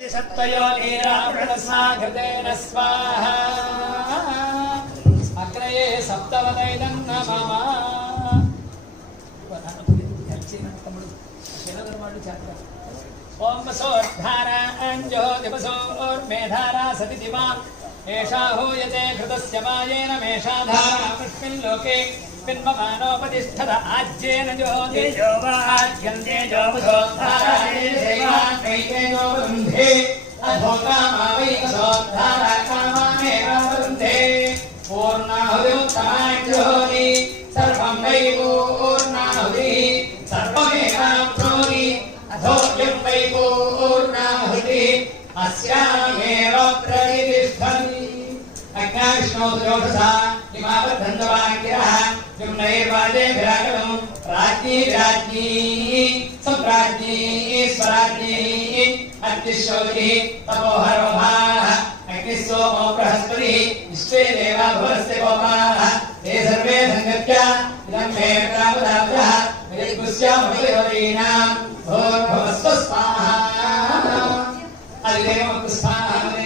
सप्तयोनीरावृतस्माघृतेन स्वाहा। अग्रये सप्तवदैनं नमः। ओम वसोद्धारा अंजोदिवसोर्मेधारा सति दिवा एषा हूयते घृतस्य मायेन मेषा धारा पिन्ममानोपतिष्ठत आज्येन देवान्वैतेजो वरुन्धे अधोकामावैकसोद्धारा कामामेवावरुन्धे पूर्णाहुत्तमाज्योति सर्वं वै पूर्णाहुतिः सर्वमेवाप्नोति। अथोऽयं वै पूर्णाहुतिः अस्यामेव प्रतिष्ठति अज्ञाविष्णो दुरोधसा इमावद्धन्तवाङ्गिरः जुम्नैर्वाजेभिरागमम् राज्ञी विराज्ञी सम्राज्ञी स्वराज्ञी। अग्निश्रोत्रिः तपोहरोमाः अग्निस्सोमो बृहस्पतिः इष्टे देवा भवस्य गोपाः ते सर्वे सङ्गत्या इदं मे प्रापदाभ्यः विजयपुष्यामलिवरीणाम् भोर्भवस्व स्वाहा अदिदेवमुक् स्वाहा